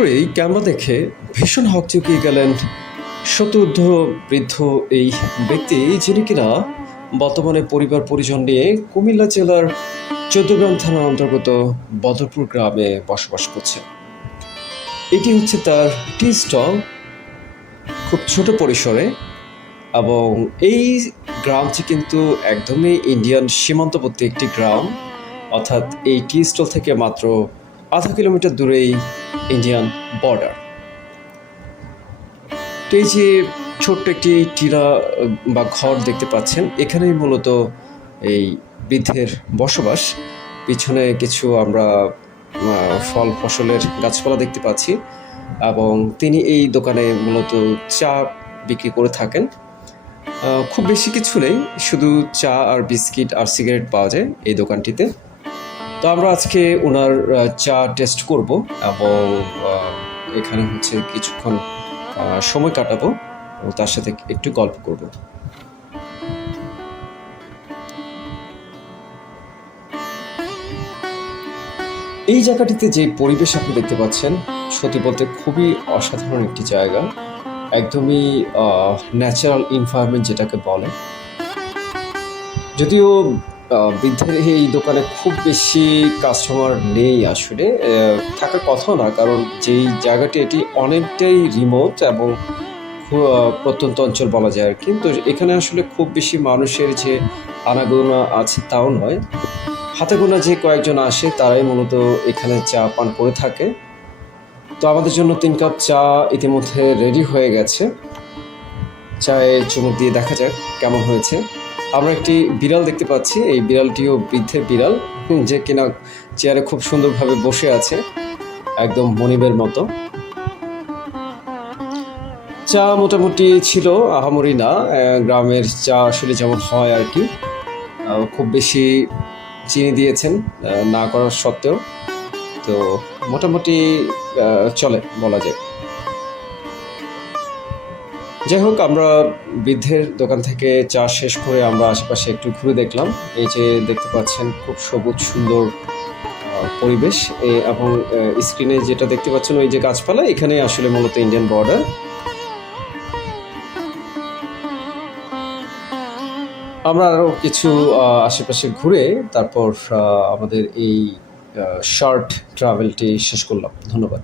করেই ক্যামেরা দেখে ভীষণ হকচকিয়ে গেলেন শতঊর্ধ্ব বৃদ্ধ এই ব্যক্তি, যিনি কিনা বর্তমানে পরিবার পরিজন নিয়ে কুমিল্লা জেলার চৌদ্দগ্রাম থানার অন্তর্গত বদরপুর গ্রামে বসবাস করছেন। এটি হচ্ছে তার টি স্টল, খুব ছোট পরিসরে, এবং এই গ্রামটি কিন্তু একদমই ইন্ডিয়ান সীমান্তবর্তী একটি গ্রাম, অর্থাৎ এই টি স্টল থেকে মাত্র আধা কিলোমিটার দূরেই ইন্ডিয়ান বর্ডার। তো এই যে ছোট্ট একটি টিলা বা ঘর দেখতে পাচ্ছেন, এখানেই মূলত এই বৃদ্ধের বসবাস। পিছনে কিছু আমরা ফল ফসলের গাছপালা দেখতে পাচ্ছি, এবং তিনি এই দোকানে মূলত চা বিক্রি করে থাকেন। খুব বেশি কিছু নেই, শুধু চা আর বিস্কিট আর সিগারেট পাওয়া যায় এই দোকানটিতে। তো আমরা আজকে ওনার চা টেস্ট করব এবং এখানে হচ্ছে কিছুক্ষণ সময় কাটাবো এবং তার সাথে একটু গল্প করব। এই জায়গাটিতে যে পরিবেশ আপনি দেখতে পাচ্ছেন, সত্যি বলতে খুবই অসাধারণ একটি জায়গা, একদমই ন্যাচারাল এনভায়রনমেন্ট যেটাকে বলে। যদিও বৃদ্ধের এই দোকানে খুব বেশি কাস্টমার নেই, আসলে থাকার কথাও না, কারণ যেই জায়গাটি এটি অনেকটাই রিমোট এবং প্রত্যন্ত অঞ্চল বলা যায় আর কি। তো এখানে আসলে খুব বেশি মানুষের যে আনাগোনা আছে তাও নয়, হাতে গোনা যে কয়েকজন আসে তারাই মূলত এখানে চা পান করে থাকে। তো আমাদের জন্য 3 কাপ চা ইতিমধ্যে রেডি হয়ে গেছে। চায়ে চুমুক দিয়ে দেখা যাক কেমন হয়েছে। আমরা একটি বিড়াল দেখতে পাচ্ছি, এই বিড়ালটিও বৃদ্ধের বিড়াল, যে কিনা চেয়ারে খুব সুন্দরভাবে বসে আছে, একদম মনিবের মতো। চা মোটামুটি ছিল, আহামরি না, গ্রামের চা আসলে যেমন হয় আর কি। খুব বেশি চিনি দিয়েছেন না করার সত্ত্বেও, তো মোটামুটি চলে বলা যায়। যাই হোক, আমরা বৃদ্ধের দোকান থেকে চা শেষ করে আমরা আশেপাশে একটু ঘুরে দেখলাম। এই যে দেখতে পাচ্ছেন খুব সবুজ সুন্দর পরিবেশ, এবং স্ক্রিনে যেটা দেখতে পাচ্ছেন ওই যে গাছপালা, এখানে আসলে মূলত ইন্ডিয়ান বর্ডার। আমরা আরও কিছু আশেপাশে ঘুরে তারপর আমাদের এই শর্ট ট্রাভেলটি শেষ করলাম। ধন্যবাদ।